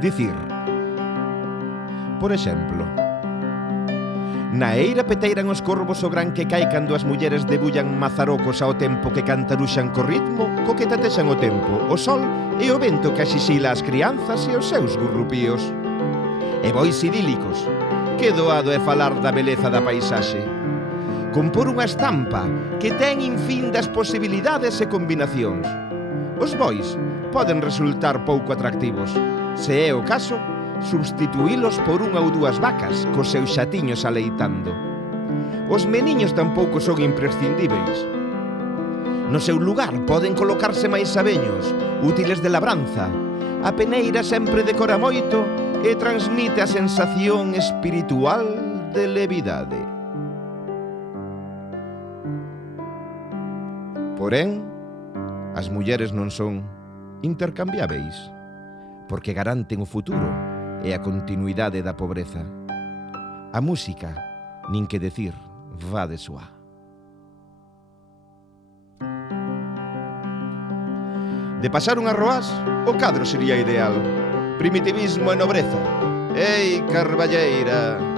Dicir, por exemplo, na eira peteiran os corvos o gran que cai cando as mulleres debullan mazarocos ao tempo que cantaruxan co ritmo co que tatexan o tempo, o sol e o vento que axixila as crianzas e os seus gurrupíos. E bois idílicos, que doado é falar da beleza da paisaxe. Compor unha estampa que ten infindas posibilidades e combinacións. Os bois poden resultar pouco atractivos. Se é o caso, substituílos por unha ou dúas vacas cos seus xatiños aleitando. Os meniños tampouco son imprescindíveis. No seu lugar poden colocarse máis abeños, útiles de labranza. A peneira sempre decora moito e transmite a sensación espiritual de levidade. Porén, as mulleres non son intercambiáveis, porque garanten o futuro e a continuidade da pobreza. A música, nin que decir, va de súa. De pasar unhas roás, o cadro sería ideal. Primitivismo e nobreza. Ei, carballeira!